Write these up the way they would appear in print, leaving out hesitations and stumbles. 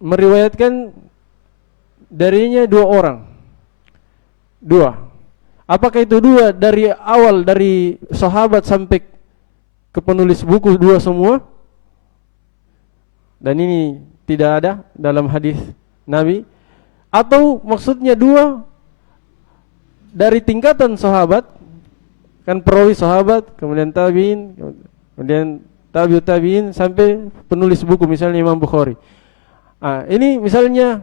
meriwayatkan darinya dua orang. Dua. Apakah itu dua dari awal, dari sahabat sampai ke penulis buku, dua semua? Dan ini tidak ada dalam hadis Nabi. Atau maksudnya dua dari tingkatan sahabat, kan perawi sahabat, kemudian tabi'in, kemudian tabi'ut tabi'in sampai penulis buku, misalnya Imam Bukhari. Ini misalnya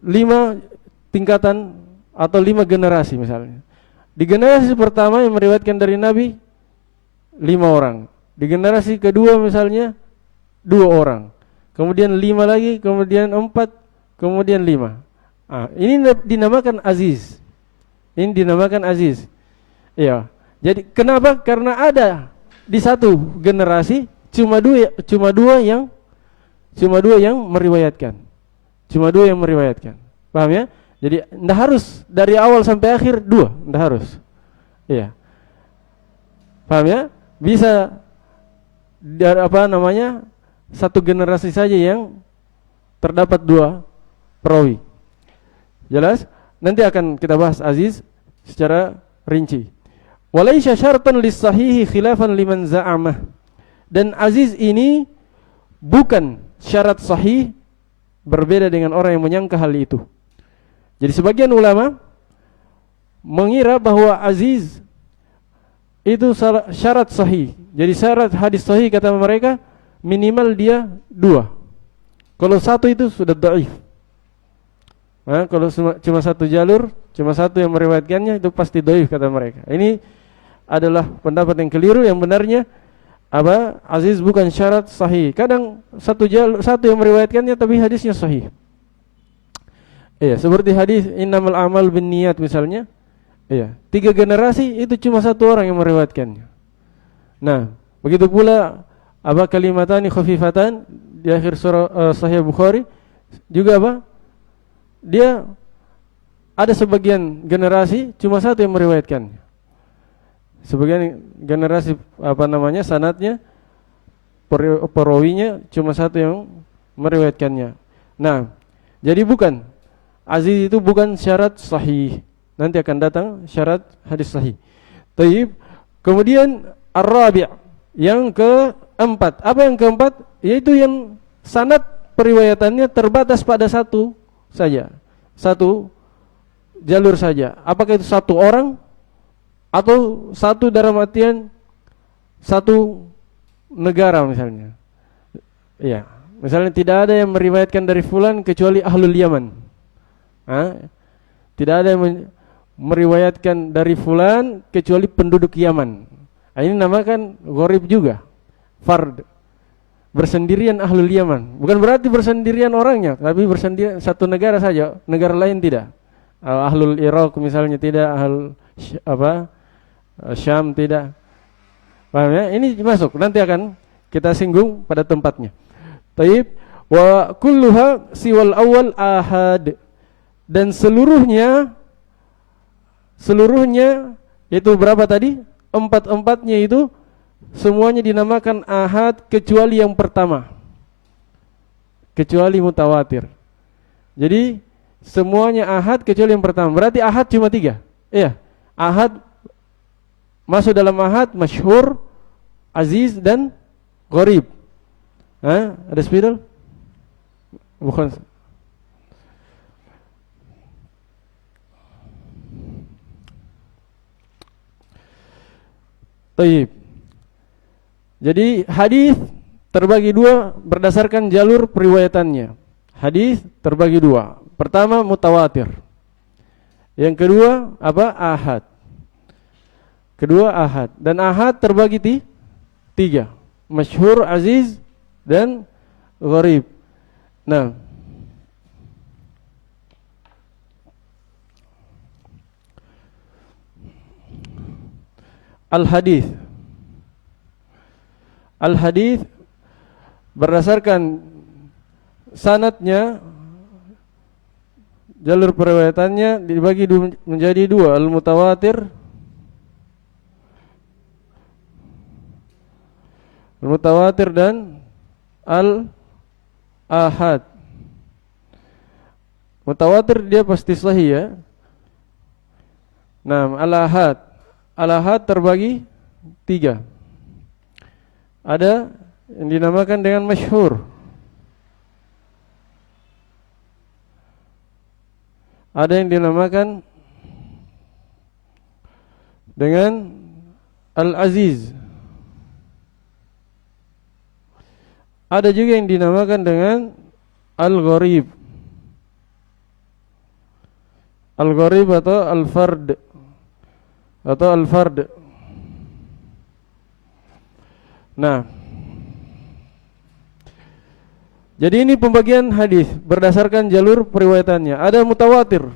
5 tingkatan atau 5 generasi misalnya. Di generasi pertama yang meriwayatkan dari Nabi 5 orang. Di generasi kedua misalnya 2 orang. Kemudian 5 lagi, kemudian 4, kemudian 5. Ini dinamakan aziz. Ini dinamakan aziz. Iya. Jadi kenapa? Karena ada di satu generasi cuma dua yang meriwayatkan. Cuma 2 yang meriwayatkan. Paham ya? Jadi enggak harus dari awal sampai akhir 2, enggak harus. Iya. Paham ya? Bisa dari satu generasi saja yang terdapat 2 perawi. Jelas? Nanti akan kita bahas aziz secara rinci. Walaisya syartan lis-sahihi khilafan liman za'amah. Dan aziz ini bukan syarat sahih, berbeda dengan orang yang menyangka hal itu. Jadi sebagian ulama mengira bahwa aziz itu syarat sahih. Jadi syarat hadis sahih kata mereka minimal dia 2. Kalau 1 itu sudah dhaif. Kalau cuma 1 jalur, cuma 1 yang meriwayatkannya, itu pasti dhaif kata mereka. Ini adalah pendapat yang keliru. Yang benarnya aziz bukan syarat sahih. Kadang 1 yang meriwayatkannya tapi hadisnya sahih. Iya, seperti hadis innamal a'mal binniyat misalnya. Iya, 3 generasi itu cuma 1 orang yang meriwayatkannya. Nah, begitu pula kalimatani khafifatan di akhir surah Sahih Bukhari juga dia ada sebagian generasi cuma 1 yang meriwayatkannya. Sebagian generasi sanadnya perawinya cuma 1 yang meriwayatkannya. Nah, jadi bukan aziz itu bukan syarat sahih. Nanti akan datang syarat hadis sahih. Taib. Kemudian ar-rabi', yang keempat. Apa yang keempat? Yaitu yang sanad periwayatannya terbatas pada 1 saja. 1 jalur saja. Apakah itu 1 orang atau 1 dalam artian 1 negara misalnya. Iya, misalnya tidak ada yang meriwayatkan dari fulan kecuali ahlul Yaman. Tidak ada yang meriwayatkan dari fulan kecuali penduduk Yaman. Ini namakan gharib juga, fard, bersendirian ahlul Yaman. Bukan berarti bersendirian orangnya, tapi bersendirian 1 negara saja, negara lain tidak. Ahlul Iraq misalnya tidak, Syam tidak. Paham ya? Ini masuk, nanti akan kita singgung pada tempatnya. Taib. Wa kulluha siwal awal ahad. Dan seluruhnya itu berapa tadi? 4-4-nya itu semuanya dinamakan ahad kecuali yang pertama, kecuali mutawatir. Jadi semuanya ahad kecuali yang pertama. Berarti ahad cuma 3. Iya, ahad masuk dalam ahad masyhur, aziz dan gharib. Ada spidol? Bukan. Taib. Jadi hadis terbagi 2 berdasarkan jalur periwayatannya. Hadis terbagi 2. Pertama mutawatir. Yang kedua ahad. Kedua ahad. Dan ahad terbagi 3. Masyhur, aziz dan gharib. Nah, Al-hadis berdasarkan sanadnya, jalur periwayatannya dibagi menjadi 2, al-mutawatir dan al-ahad. Mutawatir dia pasti sahih ya. Nah, al-ahad. Al-ahad terbagi 3. Ada yang dinamakan dengan masyhur. Ada yang dinamakan dengan al-aziz. Ada juga yang dinamakan dengan al-gharib. Al-gharib atau al-fard atau al-fard. Nah, jadi ini pembagian hadis berdasarkan jalur periwayatannya. Ada mutawatir,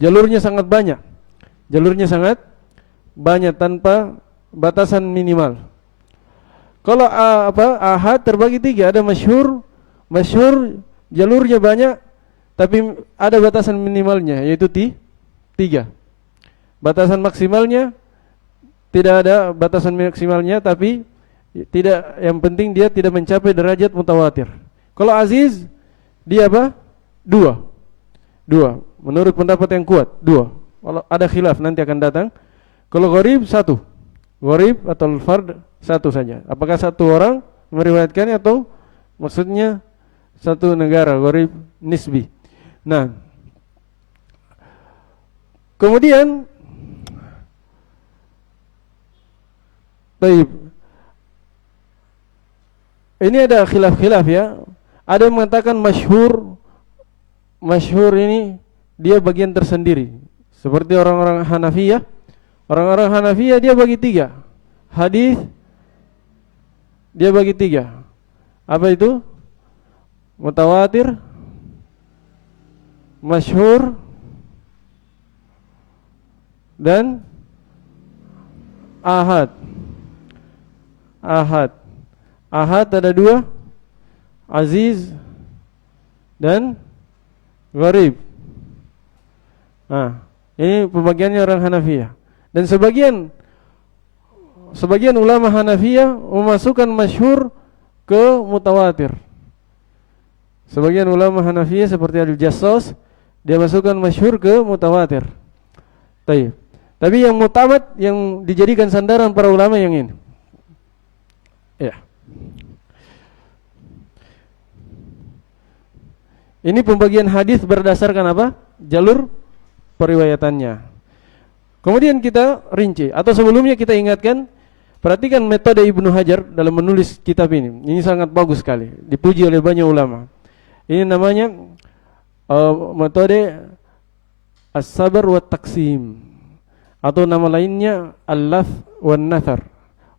jalurnya sangat banyak. Jalurnya sangat banyak tanpa batasan minimal. Kalau ahad terbagi 3, ada masyhur. Masyhur jalurnya banyak tapi ada batasan minimalnya, yaitu 3. Batasan maksimalnya tidak ada batasan maksimalnya, tapi tidak, yang penting dia tidak mencapai derajat mutawatir. Kalau aziz dia apa? 2. Menurut pendapat yang kuat 2. Kalau ada khilaf nanti akan datang. Kalau gharib 1. Gharib atau fard 1 saja. Apakah 1 orang meriwayatkannya atau maksudnya 1 negara, gharib nisbi. Nah, kemudian baik, ini ada khilaf-khilaf ya. Ada yang mengatakan masyhur. Masyhur ini dia bagian tersendiri. Seperti orang-orang Hanafiyah. Orang-orang Hanafiyah dia bagi 3. Hadis dia bagi 3. Apa itu? Mutawatir, masyhur, dan ahad. Ahad ada 2, aziz dan gharib. Nah, ini pembagiannya orang Hanafiyah. Dan sebagian ulama Hanafiyah memasukkan masyhur ke mutawatir. Sebagian ulama Hanafiyah seperti Al-Jassas, dia masukkan masyhur ke mutawatir. Tapi yang mutamad, yang dijadikan sandaran para ulama yang ini. Ya. Ini pembagian hadis berdasarkan apa? Jalur periwayatannya. Kemudian kita rinci, atau sebelumnya kita ingatkan, perhatikan metode Ibnu Hajar dalam menulis kitab ini. Ini sangat bagus sekali, dipuji oleh banyak ulama. Ini namanya metode as-sabr wa taqsim, atau nama lainnya al-laf wan nathar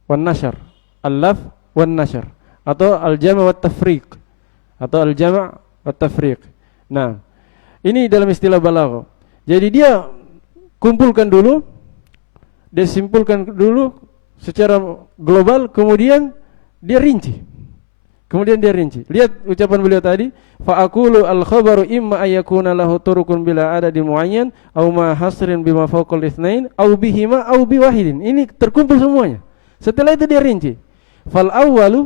wan nashar. Al-laf wan nashar atau al-jama' wa tafriq atau al-jama' wa tafriq. Nah, ini dalam istilah balaghah. Jadi dia kumpulkan dulu, dia simpulkan dulu secara global, kemudian dia rinci. Lihat ucapan beliau tadi, fa aqulu al-khabaru imma ayyakuna lahu turukun bila adadin muayyan aw ma hasrin bima fawqal itsnain aw bihima aw biwahidin. Ini terkumpul semuanya. Setelah itu dia rinci. Fal awwalu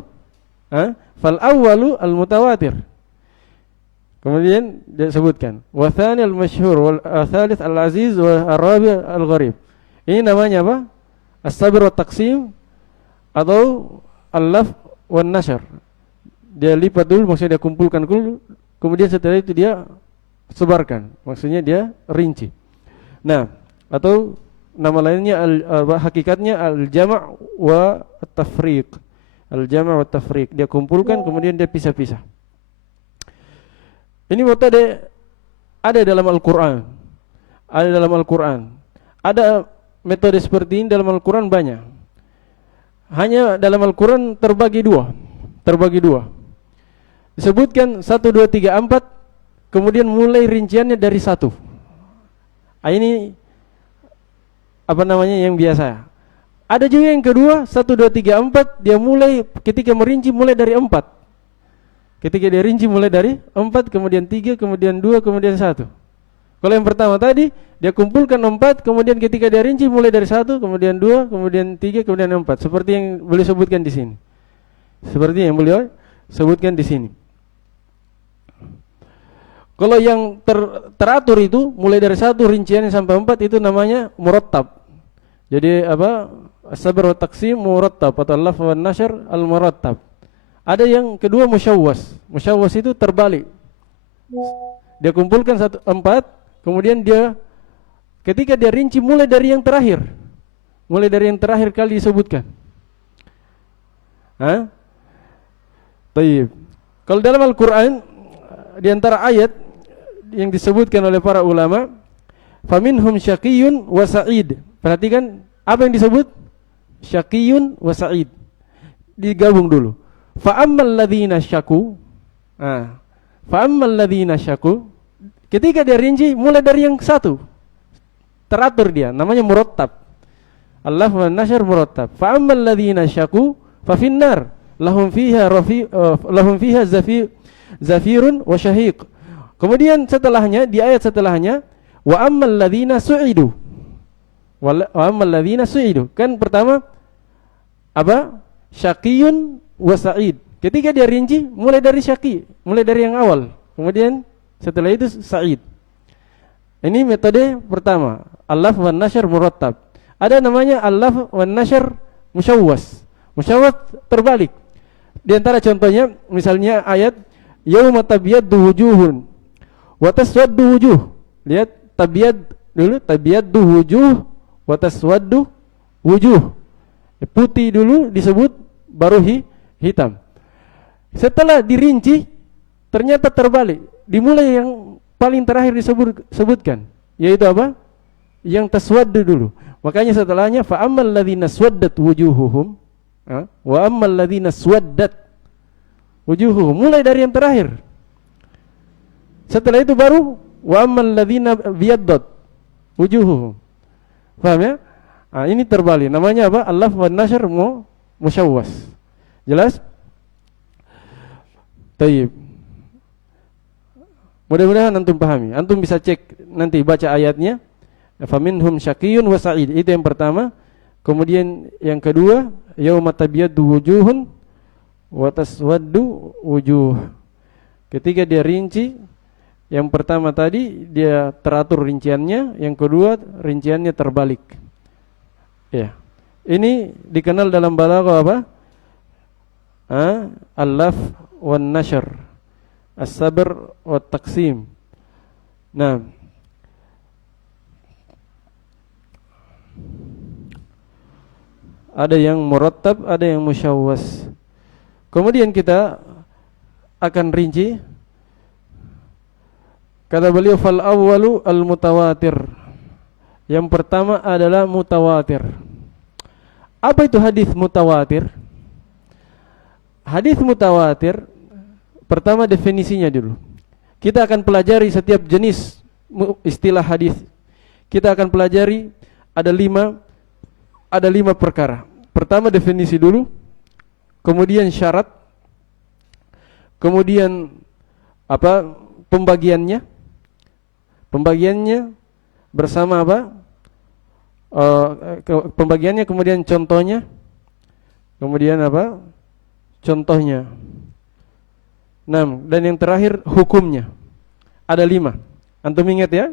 al-mutawatir. Kemudian dia sebutkan wa tsani al-masyhur wal tsalits al-aziz wa ar-rabi' al-gharib. Ini namanya apa? As-sabr wa taqsim atau al-laf wan nashr. Dia lipat dulu, maksudnya dia kumpulkan dulu, kemudian setelah itu dia sebarkan, maksudnya dia rinci. Nah, atau nama lainnya hakikatnya al-jama' wa tafriq. Al-jama' wa tafriq, dia kumpulkan kemudian dia pisah-pisah. Ini metode ada dalam Al-Qur'an. Ada metode seperti ini dalam Al-Qur'an banyak. Hanya dalam Al-Qur'an terbagi dua. Disebutkan 1, 2, 3, 4, kemudian mulai rinciannya dari 1. Ini apa namanya yang biasa. Ada juga yang kedua 1, 2, 3, 4, dia mulai ketika merinci mulai dari 4. Ketika dia rinci mulai dari 4, kemudian 3, kemudian 2, kemudian 1. Kalau yang pertama tadi dia kumpulkan 4, kemudian ketika dia rinci mulai dari 1, kemudian 2, kemudian 3, kemudian 4. Seperti yang beliau sebutkan di sini. Kalau yang teratur itu mulai dari 1 rinciannya sampai 4 itu namanya murattab. Jadi apa? As-sabr wa taqsim murattab atau al-laf wa nashr al-murattab. Ada yang kedua musyawwas. Musyawwas itu terbalik. Dia kumpulkan 4, kemudian dia ketika dia rinci mulai dari yang terakhir. Mulai dari yang terakhir kali disebutkan. Baik. Kalau dalam Al-Qur'an di antara ayat yang disebutkan oleh para ulama, faminhum syaqiyyun wa sa'id. Perhatikan apa yang disebut? Syaqiyyun wa sa'id. Digabung dulu. Fa ammal ladzina syaku. Fa ammal ladzina syaku. Ketika dia rinci mulai dari yang 1. Teratur dia, namanya murattab. Allah wa nasyr murattab. Fa ammal ladzina syaku fa finnar lahum fiha zafirun wa syahiq. Kemudian setelahnya, di ayat setelahnya, wa ammal ladzina su'idu. Wa ammal ladzina su'idu. Kan pertama apa? Syaqiyun wa sa'id. Ketika dia rinci mulai dari syaqi, mulai dari yang awal. Kemudian setelah itu sa'id. Ini metode pertama, al-laf wan nashr murattab. Ada namanya al-laf wan nashr musyawwas. Musyawwas terbalik. Di antara contohnya misalnya ayat yauma tabyaddu wujuhun wa taswaddu wujuh. Lihat tabyad dulu, tabyaddu wujuh wa taswaddu wujuh. Putih dulu disebut baru hitam. Setelah dirinci ternyata terbalik. Dimulai yang paling terakhir disebutkan, yaitu apa? Yang taswaddu dulu. Makanya setelahnya fa ammal ladzina swaddat wujuhuhum wa ammal ladzina swaddat wujuhuhum, mulai dari yang terakhir. Setelah itu baru wa ammal ladzina biyaddat wujuhuhum. Paham ya? Ini terbalik. Namanya apa? Al-laf wan nashr musyawwas. Jelas? Tayyib. Mudah-mudahan antum pahami. Antum bisa cek nanti baca ayatnya. Faminhum syaqiyyun wa sa'id. Itu yang pertama. Kemudian yang kedua, yauma tabyaddu wujuhun wa taswaddu wujuh. Ketika dia rinci, yang pertama tadi dia teratur rinciannya, yang kedua rinciannya terbalik. Ya. Ini dikenal dalam balaghah apa? Al-laf wan nashr. As-sabr wa taqsim. Nah, ada yang murattab, ada yang musyawwas. Kemudian kita akan rinci. Kata beliau fal awwalu al mutawatir. Yang pertama adalah mutawatir. Apa itu hadis mutawatir? Hadis mutawatir, pertama definisinya dulu. Kita akan pelajari setiap jenis istilah hadis. Kita akan pelajari ada lima perkara. Pertama definisi dulu, kemudian syarat, kemudian apa pembagiannya bersama apa? Pembagiannya, kemudian contohnya, kemudian apa? Contohnya. Nah, dan yang terakhir hukumnya. Ada 5. Antum ingat ya?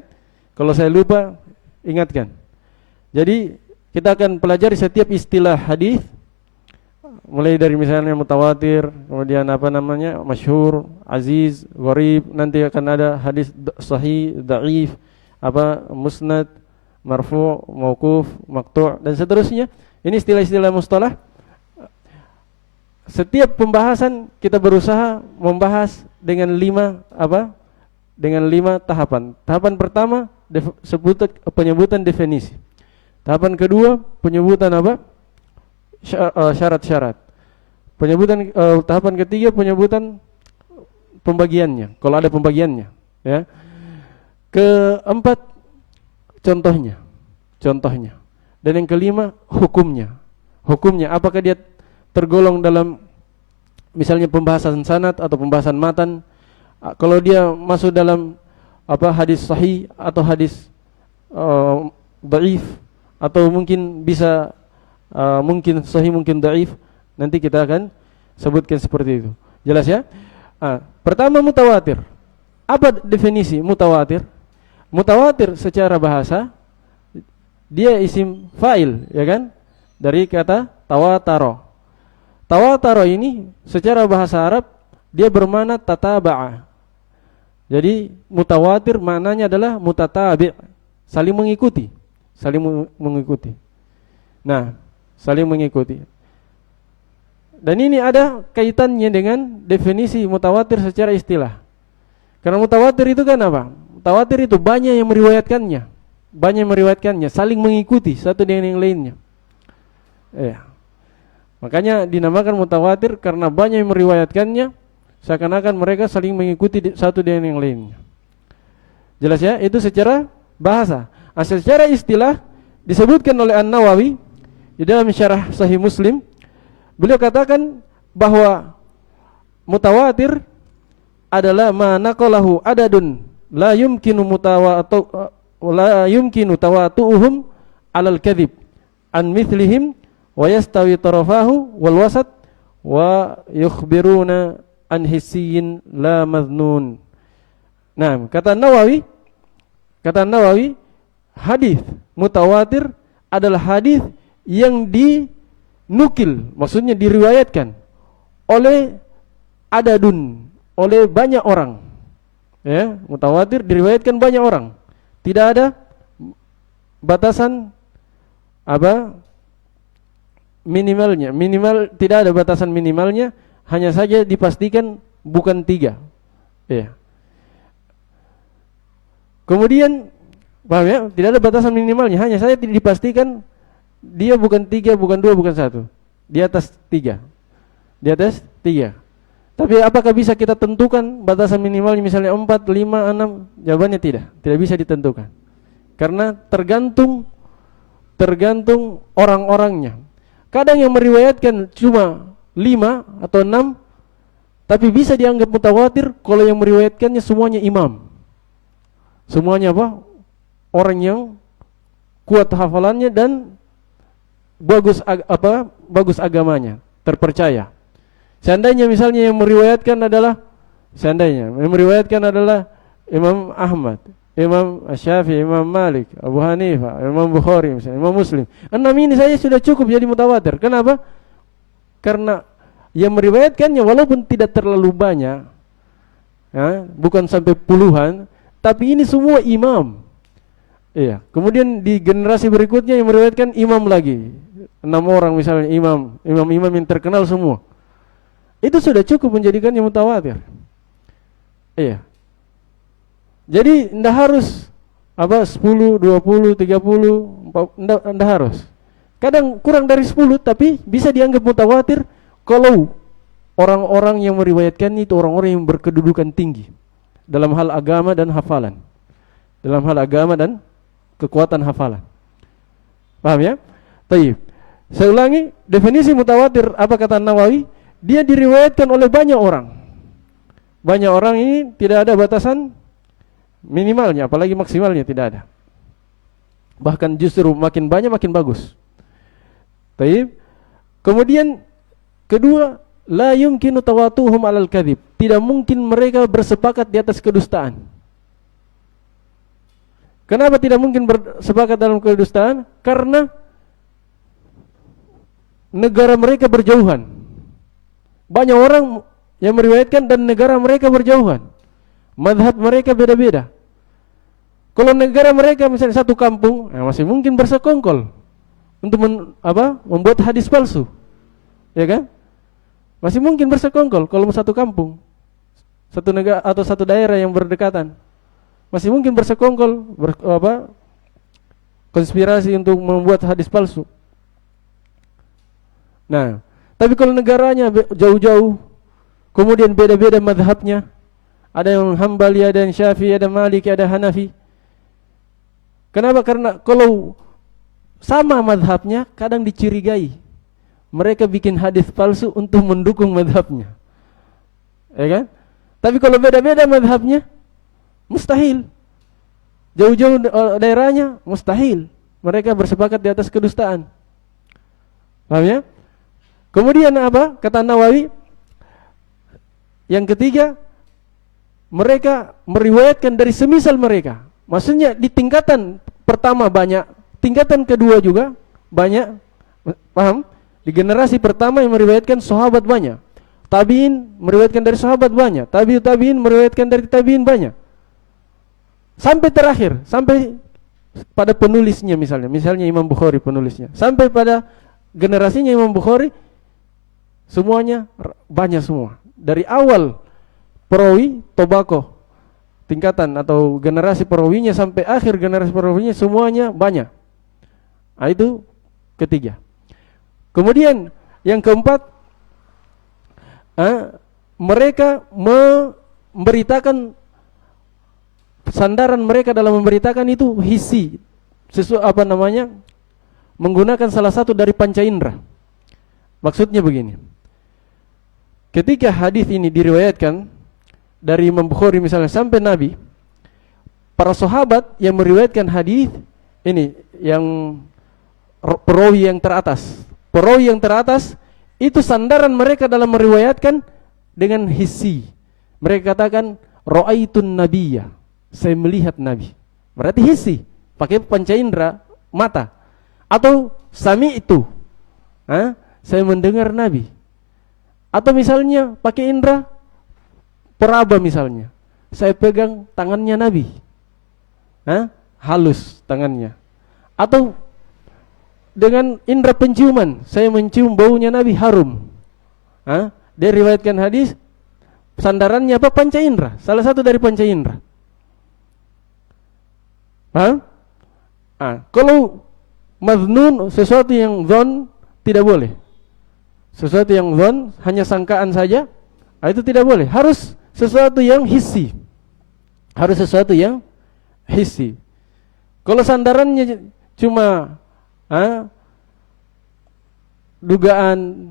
Kalau saya lupa, ingatkan. Jadi kita akan pelajari setiap istilah hadis, mulai dari misalnya mutawatir, kemudian apa namanya, masyhur, aziz, gharib, nanti akan ada hadis sahih, dhaif, apa musnad, marfu', mauquf, maqtu' dan seterusnya. Ini istilah-istilah mustalah. Setiap pembahasan kita berusaha membahas dengan 5 apa? Dengan 5 tahapan. Tahapan pertama penyebutan definisi. Tahapan kedua penyebutan apa? Syarat-syarat. Penyebutan tahapan ketiga penyebutan pembagiannya, kalau ada pembagiannya, ya. Keempat contohnya. Dan yang kelima hukumnya. Hukumnya apakah dia tergolong dalam misalnya pembahasan sanad atau pembahasan matan. Kalau dia masuk dalam apa hadis sahih atau hadis dhaif, atau mungkin bisa mungkin sahih mungkin dhaif, nanti kita akan sebutkan seperti itu. Jelas ya? Pertama mutawatir. Apa definisi mutawatir? Mutawatir secara bahasa dia isim fa'il, ya kan? Dari kata tawataro. Tawataro ini secara bahasa Arab dia bermakna tataba'a. Jadi mutawatir maknanya adalah mutatabi', saling mengikuti, mengikuti. Nah, saling mengikuti. Dan ini ada kaitannya dengan definisi mutawatir secara istilah. Karena mutawatir itu kan apa? Mutawatir itu banyak yang meriwayatkannya, saling mengikuti satu dengan yang lainnya. Makanya dinamakan mutawatir karena banyak yang meriwayatkannya, seakan-akan mereka saling mengikuti satu dengan yang lainnya. Jelas ya? Itu secara bahasa. Secara istilah disebutkan oleh An-Nawawi di dalam syarah Sahih Muslim, beliau katakan bahwa mutawatir adalah ma naqalahu adadun la yumkinu tawatu'uhum 'alal kadhib an mithlihim wa yastawi tarafahu wal wasat wa yukhbiruna an hissiyin la madhnun. Nah, kata Nawawi, hadis mutawatir adalah hadis yang dinukil, maksudnya diriwayatkan oleh adadun, oleh banyak orang. Ya, mutawatir diriwayatkan banyak orang. Tidak ada batasan minimalnya, tidak ada batasan minimalnya. Hanya saja dipastikan bukan 3. Ya. Kemudian, paham ya? Tidak ada batasan minimalnya, hanya saja dipastikan dia bukan 3, bukan 2, bukan 1. Di atas 3. Tapi apakah bisa kita tentukan batasan minimalnya misalnya 4, 5, 6? Jawabannya tidak bisa ditentukan. Karena tergantung orang-orangnya. Kadang yang meriwayatkan cuma 5 atau 6, tapi bisa dianggap mutawatir kalau yang meriwayatkannya semuanya imam. Semuanya orang yang kuat hafalannya dan bagus agamanya, terpercaya. Seandainya misalnya yang meriwayatkan adalah Imam Ahmad, Imam Syafi'i, Imam Malik, Abu Hanifah, Imam Bukhari, misalnya Imam Muslim. 6 ini saja sudah cukup jadi mutawatir. Kenapa? Karena yang meriwayatkannya walaupun tidak terlalu banyak, ya, bukan sampai puluhan, tapi ini semua imam. Iya. Kemudian di generasi berikutnya yang meriwayatkan imam lagi, 6 orang misalnya imam yang terkenal semua. Itu sudah cukup menjadikannya mutawatir. Iya. Jadi tidak harus 10, 20, 30, tidak harus. Kadang kurang dari 10 tapi bisa dianggap mutawatir kalau orang-orang yang meriwayatkan itu orang-orang yang berkedudukan tinggi dalam hal agama dan hafalan. Dalam hal agama dan kekuatan hafalan. Paham ya? Baik. Saya ulangi, definisi mutawatir apa kata Nawawi? Dia diriwayatkan oleh banyak orang. Banyak orang ini tidak ada batasan minimalnya, apalagi maksimalnya tidak ada. Bahkan justru makin banyak makin bagus. Baik. Kemudian kedua, la yumkinu tawatuhum 'alal kadhib. Tidak mungkin mereka bersepakat di atas kedustaan. Kenapa tidak mungkin bersepakat dalam kedustaan? Karena negara mereka berjauhan. Banyak orang yang meriwayatkan dan negara mereka berjauhan. Mazhab mereka beda-beda. Kalau negara mereka misalnya satu kampung, masih mungkin bersekongkol untuk membuat hadis palsu. Ya kan? Masih mungkin bersekongkol kalau satu kampung, satu negara atau satu daerah yang berdekatan. Masih mungkin bersekongkol, konspirasi untuk membuat hadis palsu. Nah, tapi kalau negaranya jauh-jauh, kemudian beda-beda mazhabnya, ada yang Hambali, ada yang Syafi'i, ada Maliki, ada Hanafi. Kenapa? Karena kalau sama mazhabnya kadang dicurigai mereka bikin hadis palsu untuk mendukung mazhabnya, ya kan? Tapi kalau beda-beda mazhabnya, mustahil. Jauh-jauh daerahnya, mustahil mereka bersepakat di atas kedustaan. Paham ya? Kemudian apa? Kata Nawawi, yang ketiga, mereka meriwayatkan dari semisal mereka. Maksudnya di tingkatan pertama banyak, tingkatan kedua juga banyak. Paham? Di generasi pertama yang meriwayatkan sahabat banyak. Tabiin meriwayatkan dari sahabat banyak. Tabiin meriwayatkan dari tabiin banyak. Sampai terakhir, sampai pada penulisnya misalnya Imam Bukhari penulisnya. Sampai pada generasinya Imam Bukhari semuanya banyak semua. Dari awal perawi Tobako tingkatan atau generasi perawinya sampai akhir generasi perawinya semuanya banyak. Nah, itu ketiga. Kemudian yang keempat, mereka memberitakan, sandaran mereka dalam memberitakan itu hisi, menggunakan salah satu dari panca indera. Maksudnya begini, ketika hadis ini diriwayatkan dari Imam Bukhari misalnya sampai Nabi, para sahabat yang meriwayatkan hadis ini, yang perawi yang teratas itu sandaran mereka dalam meriwayatkan dengan hisi. Mereka katakan ra'aitun nabiyya, saya melihat Nabi. Berarti hisi, pakai panca indera mata. Atau sami itu, saya mendengar Nabi. Atau misalnya pakai indera peraba misalnya, saya pegang tangannya Nabi, halus tangannya. Atau dengan indera penciuman, saya mencium baunya Nabi harum. Dia riwayatkan hadis, sandarannya apa? Panca indera, salah satu dari panca indera. Kalau maznun, sesuatu yang dzon, tidak boleh. Sesuatu yang dzon, hanya sangkaan saja, itu tidak boleh. Harus sesuatu yang hissi. Harus sesuatu yang hissi. Kalau sandarannya cuma dugaan,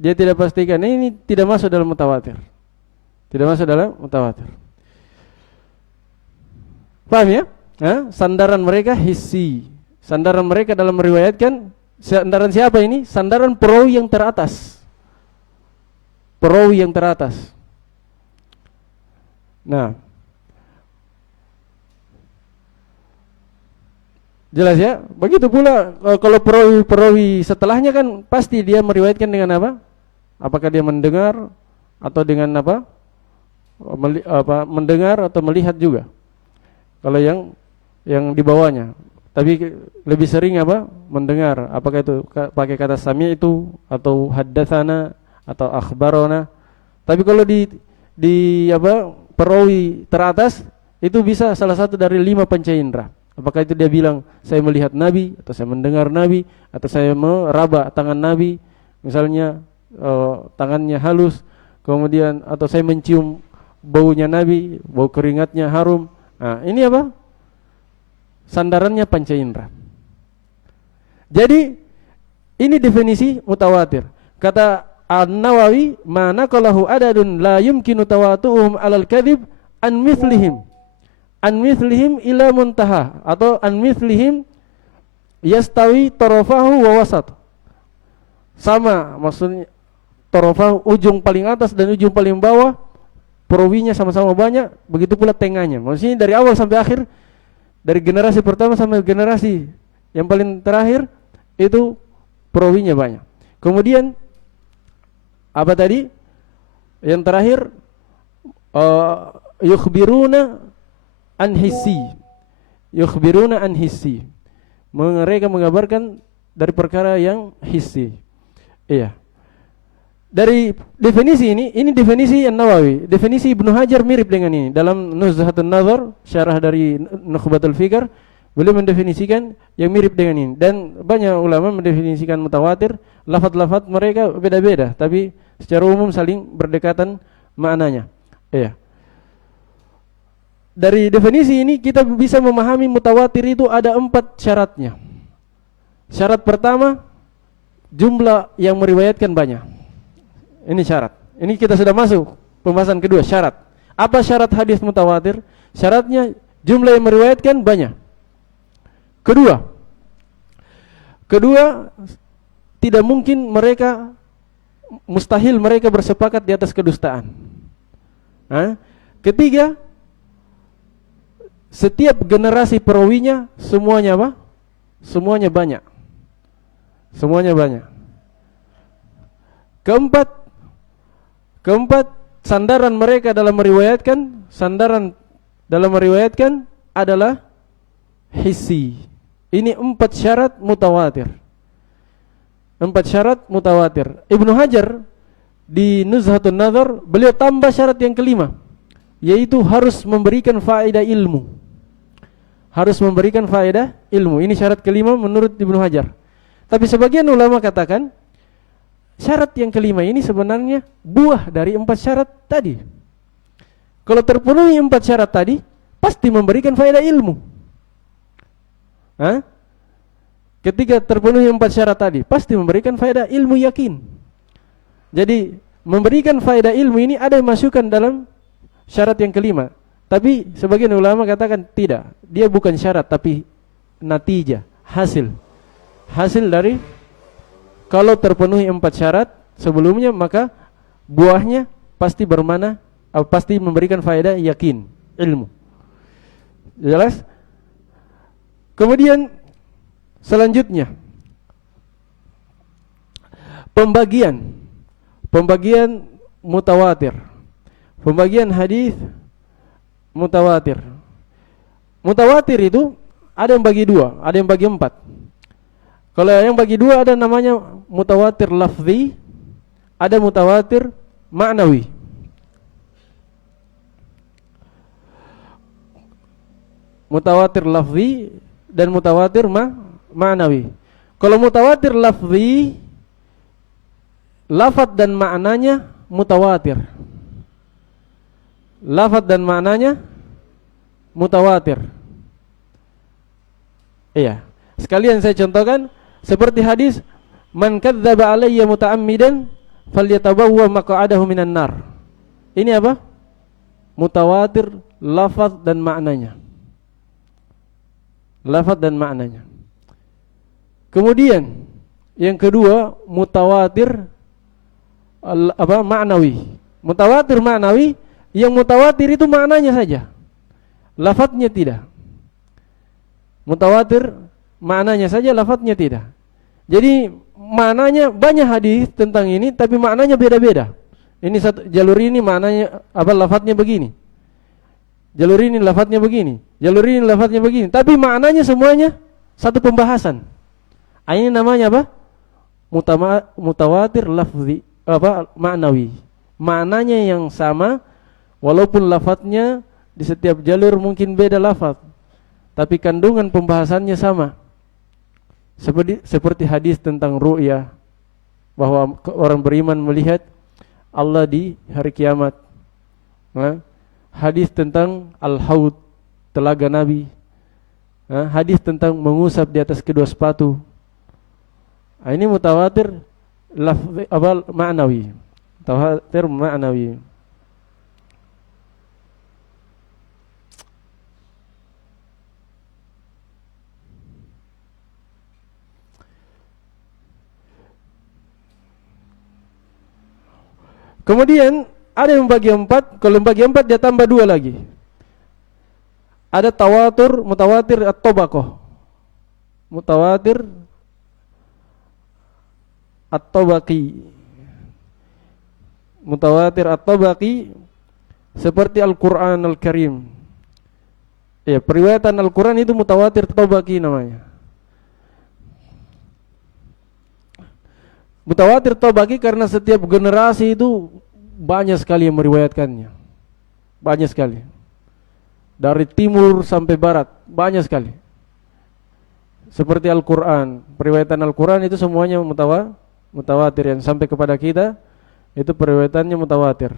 dia tidak pastikan, ini tidak masuk dalam mutawatir. Tidak masuk dalam mutawatir. Paham ya? Sandaran mereka hissi. Sandaran mereka dalam meriwayatkan, sandaran siapa ini? Sandaran perawi yang teratas. Perawi yang teratas. Nah, jelas ya? Begitu pula kalau perawi setelahnya kan pasti dia meriwayatkan dengan apa? Apakah dia mendengar atau dengan apa? Mendengar atau melihat juga. Kalau yang di bawahnya. Tapi lebih sering apa? Mendengar. Apakah itu pakai kata sami itu atau haddatsana atau akhbarona. Tapi kalau di perawi teratas itu bisa salah satu dari 5 panca indera. Apakah itu dia bilang saya melihat Nabi, atau saya mendengar Nabi, atau saya meraba tangan Nabi, misalnya tangannya halus, kemudian atau saya mencium baunya Nabi, bau keringatnya harum. Nah, ini apa? Sandarannya panca indera. Jadi ini definisi mutawatir. Kata An-Nawawi, mana qalahu adadun la yumkinu tawatu'uhum 'alal kadhib an mithlihim. An mithlihim ila muntaha, atau an mithlihim yastawi tarafahu wa wasat. Sama maksudnya, tarafahu ujung paling atas dan ujung paling bawah, perawinya sama-sama banyak, begitu pula tengahnya. Maksudnya dari awal sampai akhir, dari generasi pertama sampai generasi yang paling terakhir itu perawinya banyak. Kemudian apa tadi? Yang terakhir yukhbiruna an hissi. Yukhbiruna an hissi. Mereka mengabarkan dari perkara yang hissi. Iya. Dari definisi ini definisi An-Nawawi. Definisi Ibnu Hajar mirip dengan ini. Dalam Nuzhatun Nazar, syarah dari Nukhbatul Fikr, beliau mendefinisikan yang mirip dengan ini. Dan banyak ulama mendefinisikan mutawatir, lafaz-lafaz mereka beda-beda, tapi secara umum saling berdekatan maknanya. Iya. Dari definisi ini kita bisa memahami mutawatir itu ada 4 syaratnya. Syarat pertama, jumlah yang meriwayatkan banyak. Ini syarat. Ini kita sudah masuk pembahasan kedua, syarat. Apa syarat hadis mutawatir? Syaratnya jumlah yang meriwayatkan banyak. Kedua, tidak mungkin mustahil mereka bersepakat di atas kedustaan. Ketiga, setiap generasi perawinya semuanya apa? Semuanya banyak. Semuanya banyak. Keempat, sandaran mereka dalam meriwayatkan adalah hissi. Ini 4 syarat mutawatir. 4 syarat mutawatir. Ibnu Hajar di Nuzhatun Nazar beliau tambah syarat yang kelima, yaitu harus memberikan faedah ilmu. Harus memberikan faedah ilmu. Ini syarat kelima menurut Ibnu Hajar. Tapi sebagian ulama katakan syarat yang kelima ini sebenarnya buah dari 4 syarat tadi. Kalau terpenuhi 4 syarat tadi, pasti memberikan faedah ilmu. Hah? Ketika terpenuhi 4 syarat tadi, pasti memberikan faedah ilmu yakin. Jadi memberikan faedah ilmu ini ada yang masukkan dalam syarat yang kelima. Tapi sebagian ulama katakan tidak, dia bukan syarat tapi natijah, hasil. Hasil dari kalau terpenuhi 4 syarat sebelumnya, maka buahnya pasti pasti memberikan faedah yakin, ilmu. Jelas? Kemudian selanjutnya pembagian mutawatir. Pembagian hadis mutawatir. Mutawatir itu ada yang bagi 2, ada yang bagi 4. Kalau yang bagi 2 ada namanya mutawatir lafzi, ada mutawatir ma'nawi. Mutawatir lafzi dan mutawatir ma'nawi. Kalau mutawatir lafzi, lafaz dan maknanya mutawatir. Lafaz dan maknanya mutawatir. Iya. Sekalian saya contohkan seperti hadis man kadzdzaba alayya muta'ammidan falyatabawwa maq'adahu minan nar. Ini apa? Mutawatir lafaz dan maknanya. Lafaz dan maknanya. Kemudian yang kedua mutawatir maknawi. Mutawatir maknawi, yang mutawatir itu maknanya saja, lafadznya tidak. Mutawatir maknanya saja, lafadznya tidak. Jadi maknanya banyak hadis tentang ini, tapi maknanya beda-beda. Ini satu jalur ini maknanya lafadznya begini. Jalur ini lafadznya begini. Jalur ini lafadznya begini. Tapi maknanya semuanya satu pembahasan. Ini namanya apa? Mutawatir lafzi, maknawi. Maknanya yang sama, walaupun lafadznya di setiap jalur mungkin beda lafadz, tapi kandungan pembahasannya sama. Seperti hadis tentang ru'yah, bahwa orang beriman melihat Allah di hari kiamat. Hadis tentang al-haud, telaga Nabi. Hadis tentang mengusap di atas kedua sepatu. Ini mutawatir ma'nawi. Mutawatir ma'nawi. Kemudian ada yang bagi 4. Kalau bagi 4 dia tambah 2 lagi. Ada tawatur, mutawatir at-tabaqah. Mutawatir at-tabaqi. Mutawatir at-tabaqi seperti Al-Qur'an Al-Karim. Ya, periwayatan Al-Qur'an itu mutawatir tabaqi namanya. Mutawatir tabaqi karena setiap generasi itu banyak sekali yang meriwayatkannya. Banyak sekali. Dari timur sampai barat, banyak sekali. Seperti Al-Qur'an, periwayatan Al-Qur'an itu semuanya mutawatir, yang sampai kepada kita itu periwayatannya mutawatir.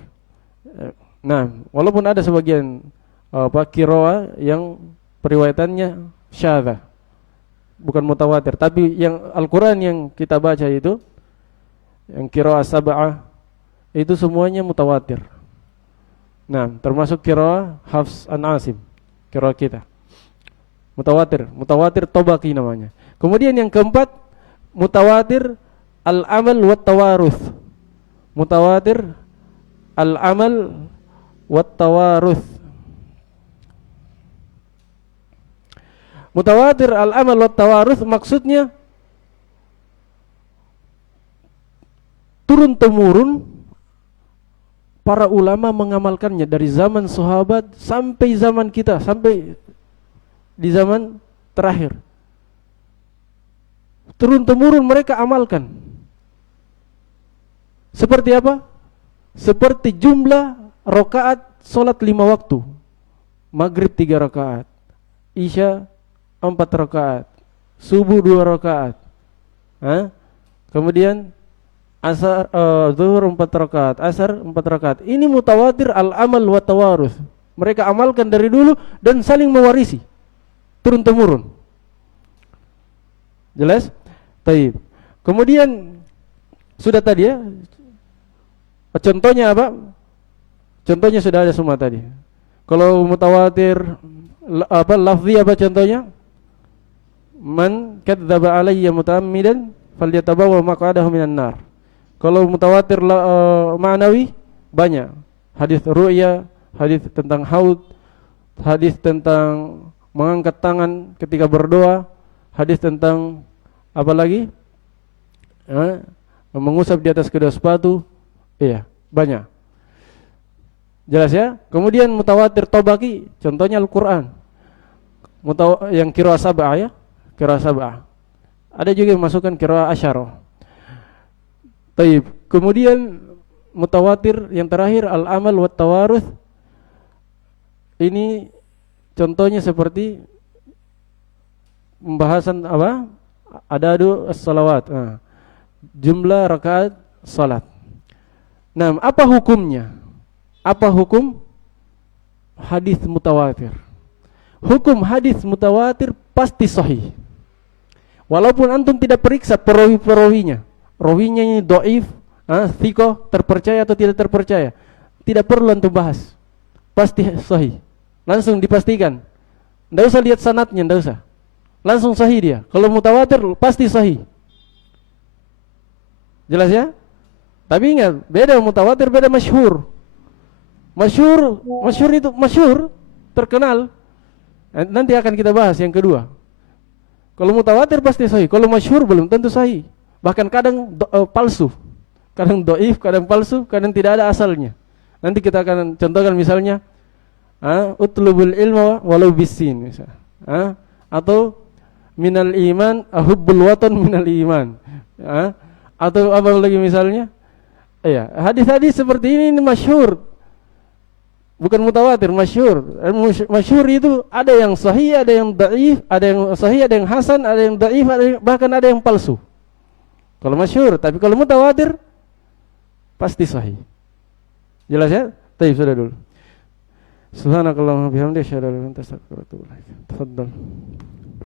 Nah, walaupun ada sebagian qiraah yang periwayatannya syadzah, bukan mutawatir, tapi yang Al-Qur'an yang kita baca itu, yang qiraah sab'ah, itu semuanya mutawatir. Nah, termasuk qiraah Hafs an Asim, qiraah kita. Mutawatir tabaqi namanya. Kemudian yang keempat, mutawatir al-amal wa tawaruth. Mutawatir al-amal wat tawaruth. Mutawatir al-amal wat tawaruth maksudnya turun temurun para ulama mengamalkannya dari zaman sahabat sampai zaman kita, sampai di zaman terakhir. Turun temurun mereka amalkan. Seperti apa? Seperti jumlah rakaat solat 5 waktu. Maghrib 3 rakaat, Isya 4 rakaat, subuh 2 rakaat. Kemudian asar, zuhur 4 rakaat, asar 4 rakaat. Ini mutawatir al-amal wa tawaruth. Mereka amalkan dari dulu dan saling mewarisi, turun temurun. Jelas? Taib. Kemudian sudah tadi ya. Contohnya apa? Contohnya sudah ada semua tadi. Kalau mutawatir apa lafzi apa contohnya? Man kadzdzaba alayya mutaammidan falyatabawa maq'adahu minan nar. Kalau mutawatir ma'nawi banyak. Hadis ru'ya, hadis tentang haud, hadis tentang mengangkat tangan ketika berdoa, hadis tentang apa lagi? Mengusap di atas kedua sepatu. Iya, banyak. Jelas ya? Kemudian mutawatir tabaqi, contohnya Al-Qur'an. Yang qiraah sab'ah ya, qiraah sab'ah. Ada juga yang masukkan qiraah asyarah. Taib. Kemudian mutawatir yang terakhir al-amal wat tawaruth. Ini contohnya seperti pembahasan apa? Adadu as-salawat. Jumlah rakaat salat. Nah, apa hukumnya? Apa hukum hadis mutawatir? Hukum hadis mutawatir pasti sahih. Walaupun antum tidak periksa perawi-perawinya, rawinya ini dhaif, thiqah, terpercaya atau tidak terpercaya, tidak perlu antum bahas. Pasti sahih. Langsung dipastikan. Enggak usah lihat sanadnya, enggak usah. Langsung sahih dia. Kalau mutawatir pasti sahih. Jelas ya? Tapi ingat, beda mutawatir, beda masyhur. Masyhur itu masyhur, terkenal. Nanti akan kita bahas yang kedua. Kalau mutawatir pasti sahih, kalau masyhur belum tentu sahih. Bahkan kadang palsu. Kadang dhaif, kadang palsu, kadang tidak ada asalnya. Nanti kita akan contohkan misalnya utlubul ilma walau bisin misalnya. Atau minal iman ahubbul watan minal iman. Atau apa lagi misalnya? Iya, hadis-hadis seperti ini masyhur. Bukan mutawatir, masyhur. Masyhur itu ada yang sahih, ada yang dhaif, ada yang sahih, ada yang hasan, ada yang dhaif, bahkan ada yang palsu. Kalau masyhur, tapi kalau mutawatir pasti sahih. Jelas ya? Taib sudah dulu. Subhanakallahumma bihamdika asyhadu an la ilaha illa anta astaghfiruka wa atubu ilaik. Tafadhal.